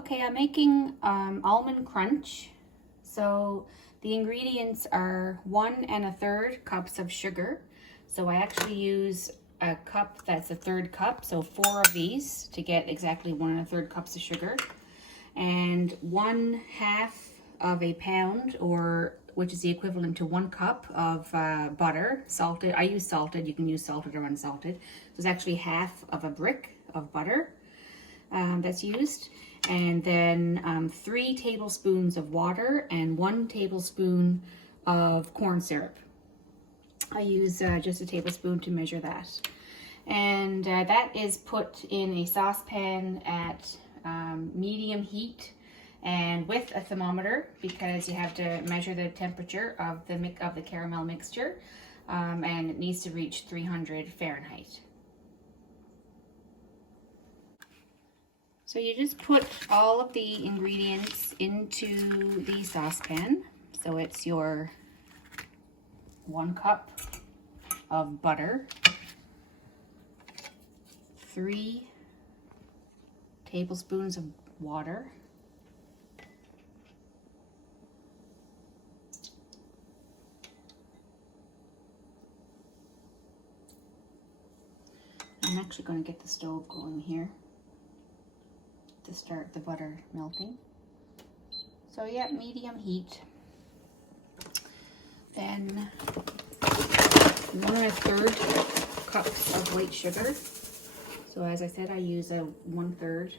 Okay, I'm making almond crunch. So the ingredients are 1 1/3 cups of sugar. So I actually use a cup that's a third cup, so 4 of these to get exactly 1 1/3 cups of sugar, and 1/2 of a pound, or which is the equivalent to 1 cup of butter, salted. I use salted. You can use salted or unsalted. So it's actually half of a brick of butter that's used, and then 3 tablespoons of water and 1 tablespoon of corn syrup. I use just a tablespoon to measure that, and that is put in a saucepan at medium heat and with a thermometer, because you have to measure the temperature of the caramel mixture, and it needs to reach 300 Fahrenheit. So you just put all of the ingredients into the saucepan. So it's your 1 cup of butter, 3 tablespoons of water, I'm actually going to get the stove going here to start the butter melting. So yeah, medium heat. Then 1 1/3 cups of white sugar. So as I said, I use a 1/3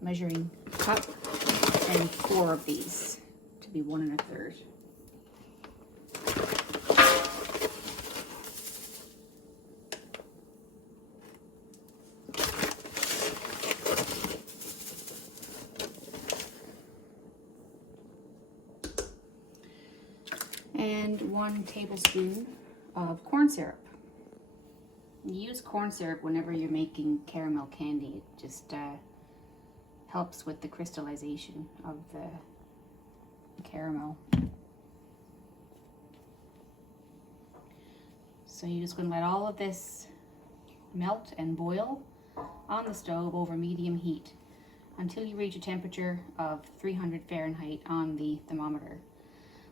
measuring cup, and 4 of these to be 1 1/3. And 1 tablespoon of corn syrup. Use corn syrup whenever you're making caramel candy. It just helps with the crystallization of the caramel. So you're just going to let all of this melt and boil on the stove over medium heat until you reach a temperature of 300 Fahrenheit on the thermometer.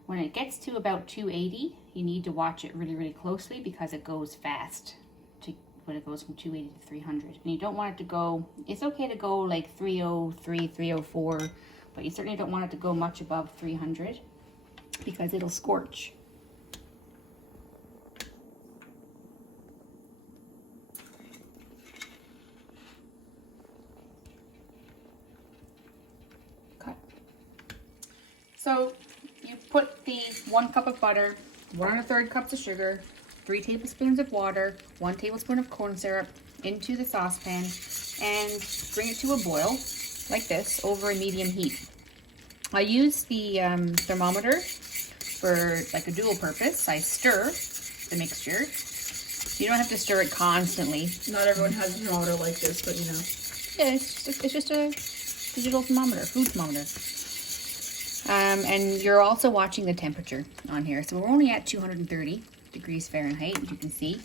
When it gets to about 280, you need to watch it really, really closely, because it goes fast when it goes from 280 to 300. And you don't want it to go, it's okay to go like 303, 304, but you certainly don't want it to go much above 300, because it'll scorch. Cut. So you put the 1 cup of butter, 1 1/3 cups of sugar, 3 tablespoons of water, 1 tablespoon of corn syrup into the saucepan, and bring it to a boil like this over a medium heat. I use the thermometer for like a dual purpose. I stir the mixture. You don't have to stir it constantly. Not everyone has a thermometer like this, but you know. Yeah, it's just a digital thermometer, food thermometer. And you're also watching the temperature on here. So we're only at 230 degrees Fahrenheit, as you can see.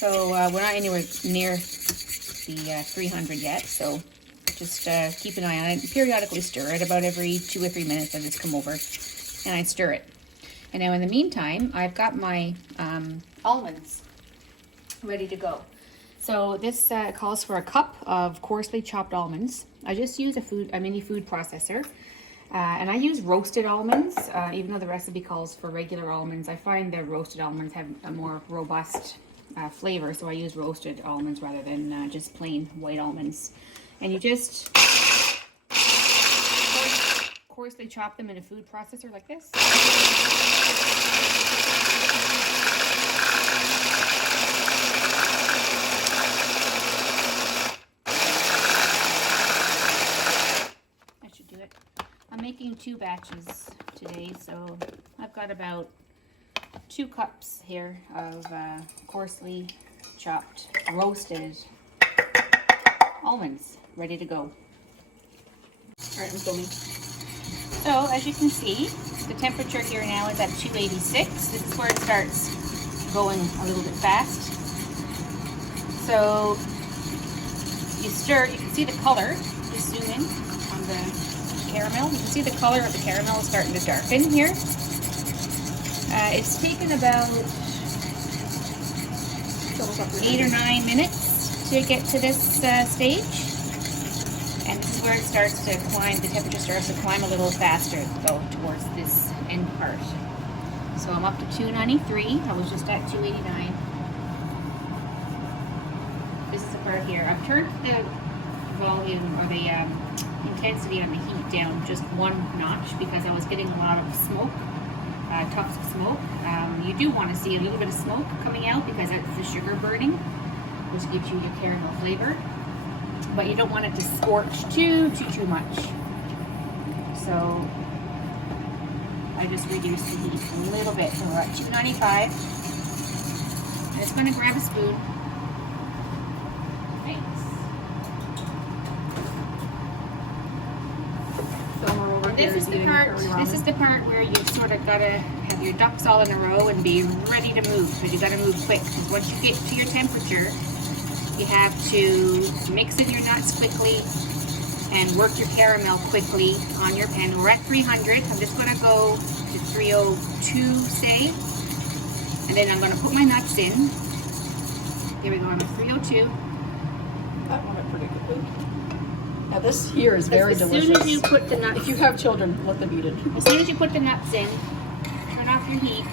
So we're not anywhere near the 300 yet. So just keep an eye on it. Periodically stir it. About every 2 or 3 minutes, I just come over and I stir it. And now in the meantime, I've got my almonds ready to go. So this calls for a cup of coarsely chopped almonds. I just use a mini food processor, and I use roasted almonds, even though the recipe calls for regular almonds. I find that roasted almonds have a more robust flavor, so I use roasted almonds rather than just plain white almonds. And you just coarsely chop them in a food processor like this. I'm making 2 batches today, so I've got about 2 cups here of coarsely chopped roasted almonds ready to go. All right, I'm filming. So as you can see, the temperature here now is at 286. This is where it starts going a little bit fast. So you stir, you can see the color. Just zoom in on the caramel. You can see the color of the caramel is starting to darken here. It's taken about 8 or 9 minutes to get to this stage. And this is where it starts to climb, the temperature starts to climb a little faster, though, towards this end part. So I'm up to 293. I was just at 289. This is the part here. I've turned the volume or the intensity on the heat down just 1 notch because I was getting a lot of smoke, tufts of smoke. You do want to see a little bit of smoke coming out because that's the sugar burning, which gives you your caramel flavor. But you don't want it to scorch too much. So I just reduced the heat a little bit. So we're at 295. I'm just going to grab a spoon. Thanks. This is the part where you sort of gotta have your ducks all in a row and be ready to move, because you gotta move quick. Because once you get to your temperature, you have to mix in your nuts quickly and work your caramel quickly on your pan. We're at 300. I'm just gonna go to 302, say, and then I'm gonna put my nuts in. Here we go. I'm at 302. That went pretty quickly. Now this here is very delicious. As soon as you put the nuts, if you have children, let them eat it. As soon as you put the nuts in, turn off your heat.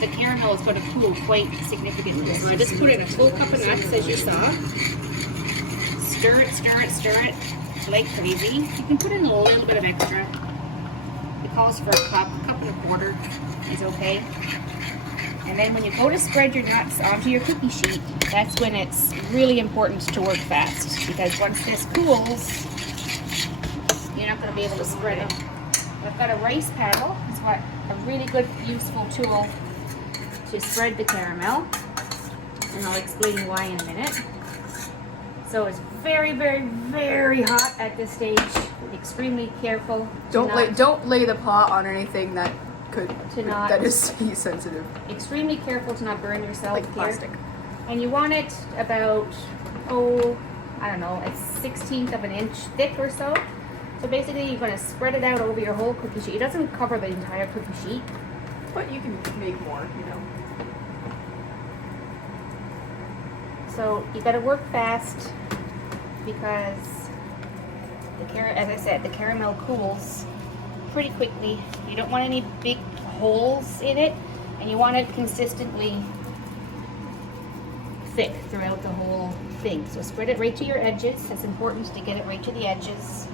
The caramel is going to cool quite significantly. So I just put in a full cup of nuts, as you saw. Stir it, stir it, stir it like crazy. You can put in a little bit of extra. It calls for a cup and a quarter is okay. And then when you go to spread your nuts onto your cookie sheet, that's when it's really important to work fast, because once this cools, you're not going to be able to spread it. I've got a rice paddle. It's a really good, useful tool to spread the caramel, and I'll explain why in a minute. So it's very, very, very hot at this stage. Extremely careful. Don't lay the pot on anything that that is heat sensitive. Extremely careful to not burn yourself like plastic. And you want it about, I don't know, a 1/16 of an inch thick or so. So basically you're going to spread it out over your whole cookie sheet. It doesn't cover the entire cookie sheet. But you can make more, you know. So you got to work fast because as I said, the caramel cools pretty quickly. You don't want any big holes in it, and you want it consistently thick throughout the whole thing. So spread it right to your edges. It's important to get it right to the edges.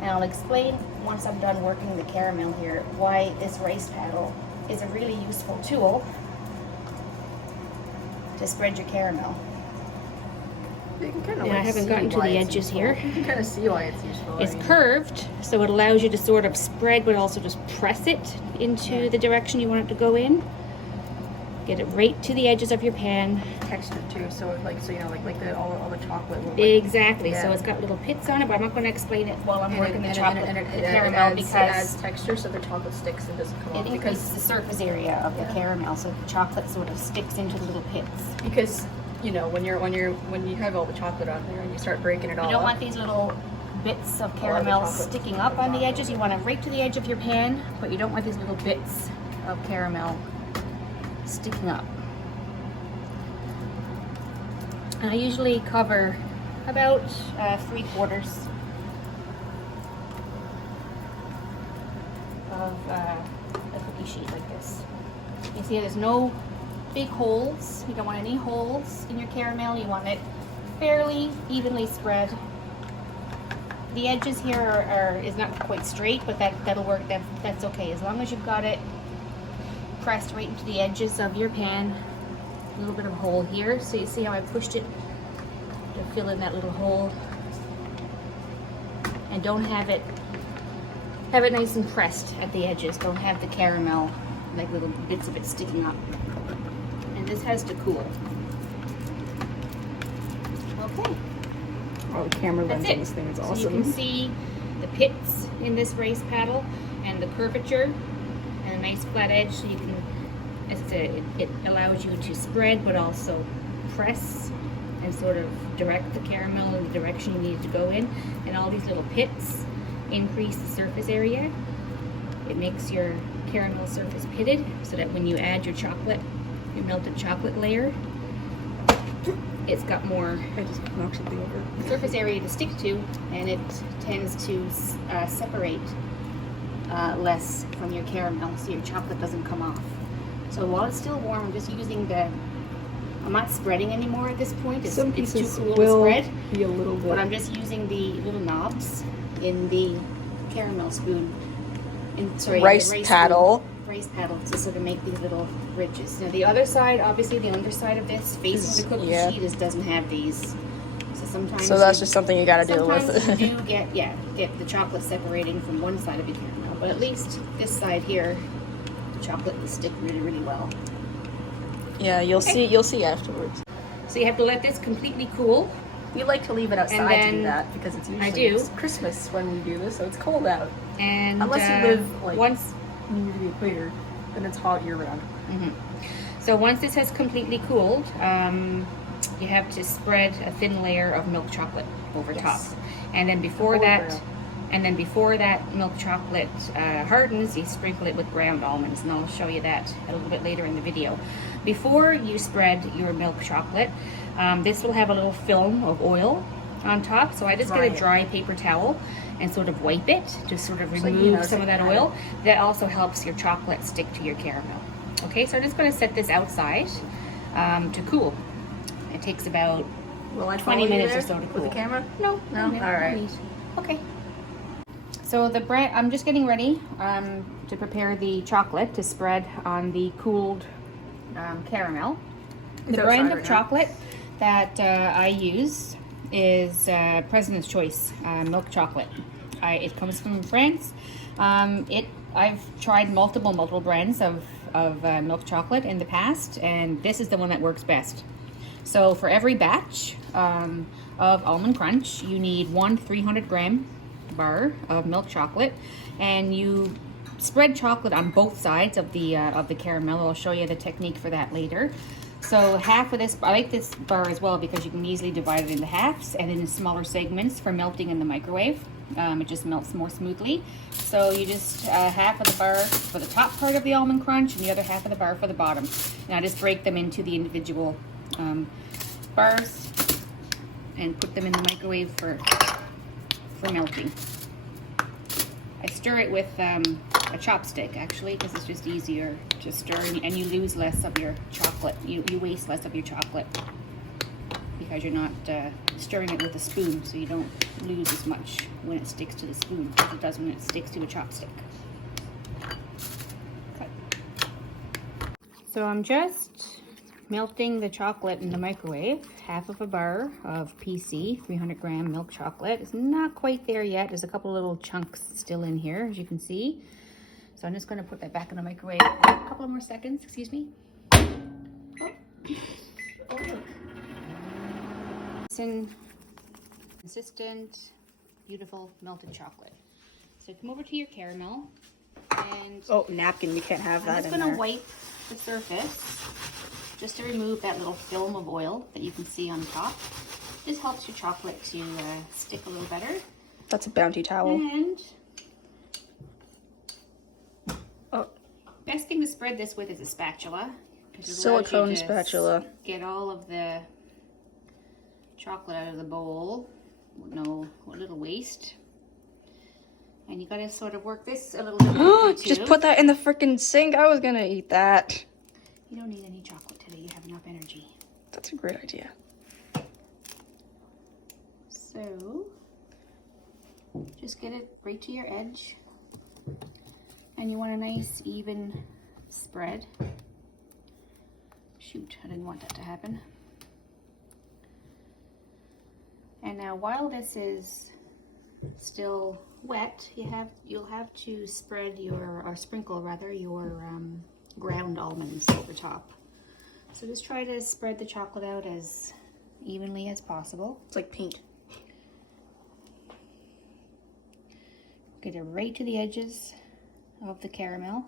And I'll explain once I'm done working the caramel here why this rice paddle is a really useful tool to spread your caramel. You can kind of I haven't gotten to the edges here. You can kind of see why it's useful. It's curved, so it allows you to sort of spread, but also just press it into the direction you want it to go in. Get it right to the edges of your pan. Texture too, so you know, like all the chocolate. Exactly. Yeah. So it's got little pits on it, but I'm not going to explain it while I'm working the chocolate, the caramel, because it adds texture, so the chocolate sticks and doesn't come off. It increases the surface area of the caramel, so the chocolate sort of sticks into the little pits. Because you know, when you have all the chocolate on there and you start breaking it all, you don't want these little bits of caramel sticking up on the edges. You want it right to the edge of your pan, but you don't want these little bits of caramel sticking up. And I usually cover about 3/4 of a cookie sheet like this. You see there's no big holes. You don't want any holes in your caramel. You want it fairly evenly spread. The edges here is not quite straight, but that'll work. That's okay as long as you've got it pressed right into the edges of your pan. A little bit of a hole here, so you see how I pushed it to fill in that little hole. And don't have it nice and pressed at the edges. Don't have the caramel, like little bits of it sticking up. And this has to cool. Okay. Oh, the camera lens on this thing is awesome. So you can see the pits in this rice paddle and the curvature and a nice flat edge. So you can, as I said, it allows you to spread but also press and sort of direct the caramel in the direction you need it to go in. And all these little pits increase the surface area. It makes your caramel surface pitted so that when you add your chocolate, your melted chocolate layer, it's got more surface area to stick to, and it tends to separate less from your caramel, so your chocolate doesn't come off. So while it's still warm, I'm just using I'm not spreading anymore at this point. It's too cool to spread. Be a little bit. But I'm just using the little knobs in the caramel spoon. Rice paddle to sort of make these little ridges. Now the other side, obviously the underside of this facing the cookie sheet doesn't have these. So sometimes that's just something you gotta deal with. Sometimes you do get the chocolate separating from one side of your caramel, but at least this side here, the chocolate will stick really, really well. Yeah, you'll see afterwards. So you have to let this completely cool. We like to leave it outside to do that because it's usually it's Christmas when we do this, so it's cold out. And unless you live like near the equator, then it's hot year round. So once this has completely cooled, you have to spread a thin layer of milk chocolate over top, and then before that milk chocolate hardens, you sprinkle it with ground almonds, and I'll show you that a little bit later in the video. Before you spread your milk chocolate, this will have a little film of oil on top, so I just get a dry paper towel and sort of wipe it to sort of remove some of that oil. That also helps your chocolate stick to your caramel. Okay, so I'm just going to set this outside to cool. It takes about 20 minutes or so to cool. With the camera? No. All right. Okay. So the bread, I'm just getting ready to prepare the chocolate to spread on the cooled caramel. The brand of chocolate that I use is President's Choice milk chocolate. It comes from France. I've tried multiple brands of milk chocolate in the past, and this is the one that works best. So for every batch of Almond Crunch, you need one 300-gram bar of milk chocolate, and you spread chocolate on both sides of the caramel. I'll show you the technique for that later. So half of this, I like this bar as well because you can easily divide it into halves and in smaller segments for melting in the microwave. It just melts more smoothly. So you just half of the bar for the top part of the Almond Crunch and the other half of the bar for the bottom. And I just break them into the individual bars and put them in the microwave for melting. I stir it with a chopstick actually because it's just easier to stir, and you lose less of your chocolate. You waste less of your chocolate because you're not stirring it with a spoon, so you don't lose as much when it sticks to the spoon as it does when it sticks to a chopstick. Okay. So I'm just melting the chocolate in the microwave. Half of a bar of PC, 300-gram milk chocolate. It's not quite there yet. There's a couple little chunks still in here, as you can see. So I'm just going to put that back in the microwave for a couple more seconds. Excuse me. Consistent, beautiful melted chocolate. So come over to your caramel and napkin, you can't have that. I'm just going to wipe the surface just to remove that little film of oil that you can see on top. This helps your chocolate to stick a little better. That's a bounty towel. And best thing to spread this with is a spatula. Silicone spatula. Get all of the chocolate out of the bowl. No little waste. And you gotta sort of work this a little bit too. Just put that in the frickin' sink. I was gonna eat that. You don't need any chocolate today. You have enough energy. That's a great idea. So just get it right to your edge. And you want a nice even spread. Shoot, I didn't want that to happen. And now while this is still wet, you'll have to spread sprinkle your ground almonds over top. So just try to spread the chocolate out as evenly as possible. It's like paint. Get it right to the edges of the caramel.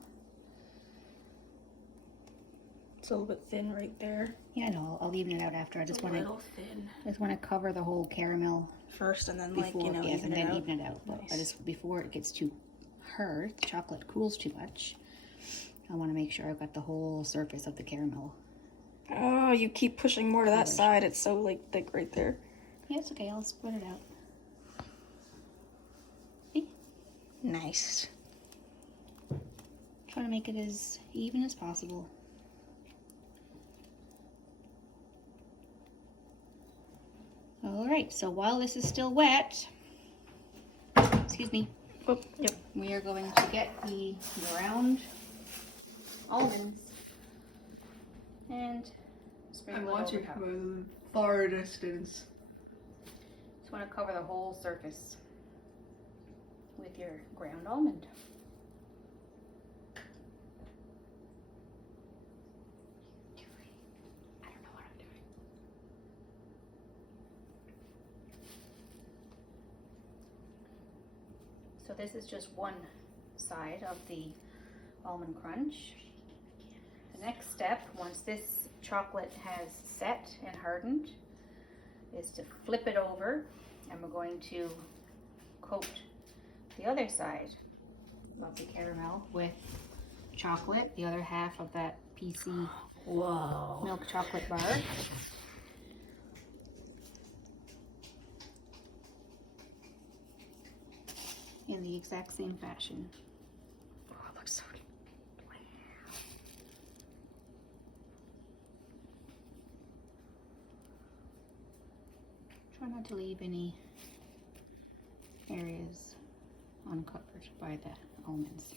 It's a little bit thin right there. Yeah, no, I'll even it out after. I just want to cover the whole caramel First, and then before, like, you know, even it out. But Nice. I just before it gets too hard, the chocolate cools too much. I want to make sure I've got the whole surface of the caramel. Oh, you keep pushing more to that side. It's so like thick right there. Yeah, it's okay. I'll spread it out. See? Nice. Trying to make it as even as possible. All right, so while this is still wet, excuse me, Oh, yep. we are going to get the ground almonds and sprinkle it over top. From far distance. Just want to cover the whole surface with your ground almond. I don't know what I'm doing. So this is just one side of the almond crunch. The next step, once this chocolate has set and hardened, is to flip it over, and we're going to coat the other side of the caramel with chocolate, the other half of that PC milk chocolate bar. In the exact same fashion. Oh, it looks so good. Try not to leave any areas uncovered by the almonds.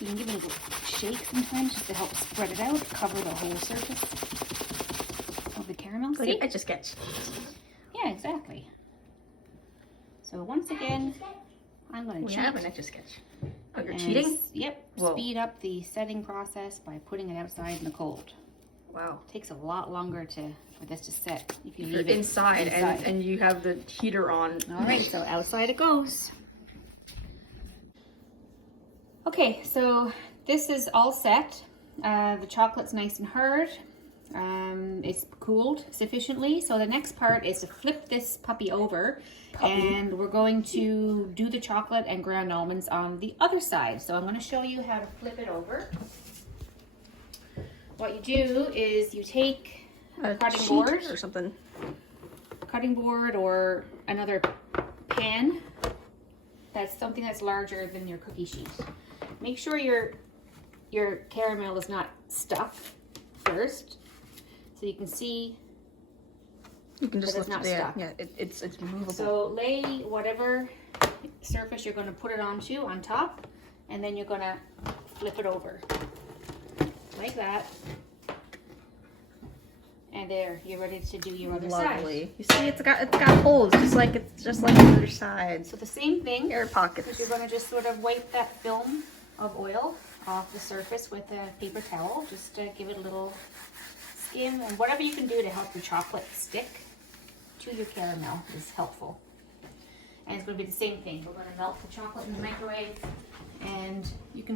You can give it a little shake sometimes just to help spread it out, cover the whole surface of the caramel. Like See? I just sketch. Yeah, exactly. So once again, I'm going to We cheat. have an etch a sketch. Oh, you're and cheating? Yep. Whoa. Speed up the setting process by putting it outside in the cold. Wow. It takes a lot longer for this to set if you You're leave it inside. And you have the heater on. All right, so outside it goes. Okay, so this is all set. The chocolate's nice and hard. It's cooled sufficiently. So the next part is to flip this puppy over, and we're going to do the chocolate and ground almonds on the other side. So I'm going to show you how to flip it over. What you do is you take a cutting board or something. Or another pan that's something that's larger than your cookie sheet. Make sure your caramel is not stuck first, so you can see. You can just But it's lift not it. stuck. Yeah, it's movable. So lay whatever surface you're going to put it onto on top, and then you're going to flip it over like that. And there, you're ready to do your other Lovely. side. You see, it's got holes, just like the other side. So the same thing. Air pockets. Because you're going to just sort of wipe that film of oil off the surface with a paper towel, just to give it a little skim, and whatever you can do to help your chocolate stick to your caramel is helpful. And it's going to be the same thing. We're going to melt the chocolate in the microwave, and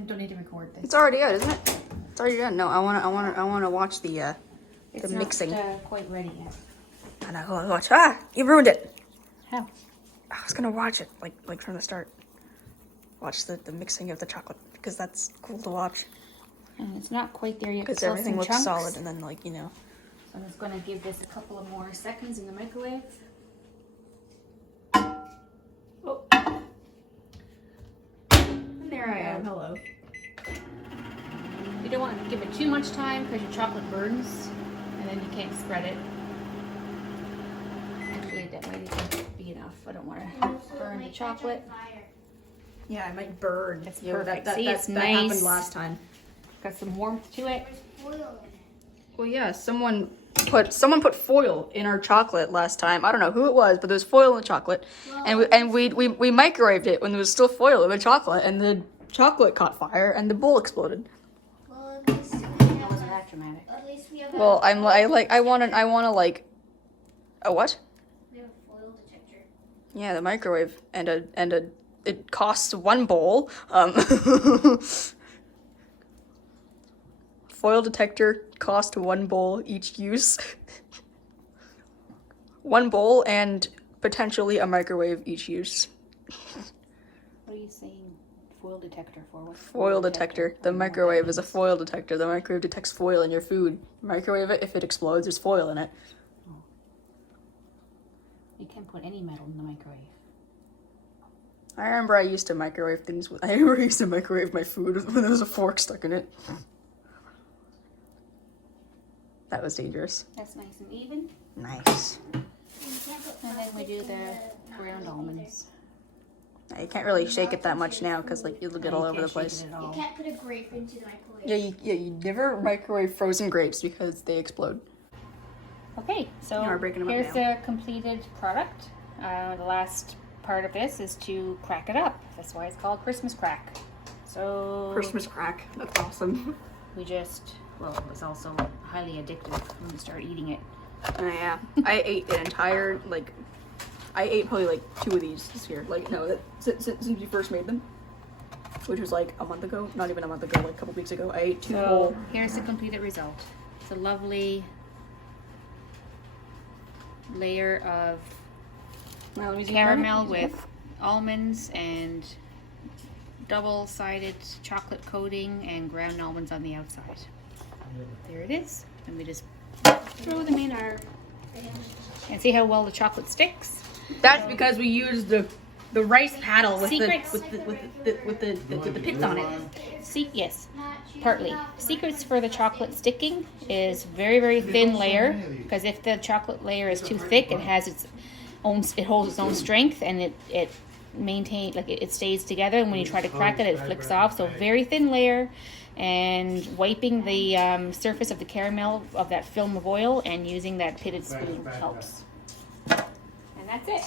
don't need to record this. It's already out, isn't it? It's already done. No, I wanna watch the mixing. It's not quite ready yet. And I wanna watch. Ah, you ruined it. How? I was gonna watch it like from the start. Watch the mixing of the chocolate because that's cool to watch. And it's not quite there yet. Because Still everything some looks chunks. solid, and then like you know. So I'm just going to give this a couple of more seconds in the microwave. Oh. And there I am. Hello. You don't want to give it too much time because your chocolate burns and then you can't spread it. Actually, that might even be enough. I don't want to burn the chocolate. Yeah, it might burn. It's You know, perfect. That See, it's that nice. happened last time. Got some warmth to it. Well, yeah, someone put foil in our chocolate last time. I don't know who it was, but there was foil in the chocolate, and we microwaved it when there was still foil in the chocolate, and the chocolate caught fire and the bowl exploded. Well, at least we That wasn't have that dramatic. at least we have Well, I want to like a what? we have a foil detector. Yeah, the microwave and it costs one bowl. Foil detector cost 1 bowl each use. 1 bowl and potentially a microwave each use. What are you saying? Foil detector for? What's Foil detector. The I don't know what microwave that is a means. foil detector. The microwave detects foil in your food. Microwave it, if it explodes, there's foil in it. You can't put any metal in the microwave. I remember I used to microwave things. I remember I used to microwave my food when there was a fork stuck in it. That was dangerous. That's nice and even. Nice. And then we do the ground almonds. You can't really shake it that much now because like it'll get all over the place. You can't put a grape into the microwave. You never microwave frozen grapes because they explode. Okay, so Now we're breaking them up here's now. the completed product. The last part of this is to crack it up. That's why it's called Christmas crack. So Christmas crack. That's awesome. we just, well, it was also highly addictive when you start eating it. Oh yeah. I ate an entire I ate probably like 2 of these this year. Like no, since we first made them, which was like a month ago. Not even a month ago. Like a couple weeks ago. I ate 2 whole. So here's the completed result. It's a lovely layer of Well, let me see caramel that. with almonds and double-sided chocolate coating and ground almonds on the outside. There it is. And we just throw them in our, and see how well the chocolate sticks. That's because we used the rice paddle with Secrets. the pits on it. Yes, partly. Secrets for the chocolate sticking is very, very thin layer, because if the chocolate layer is too thick, it has its own, it holds its own strength, and it maintains, like it stays together, and when you try to crack it, it flicks off. So very thin layer, and wiping the surface of the caramel of that film of oil and using that pitted spoon helps. And that's it.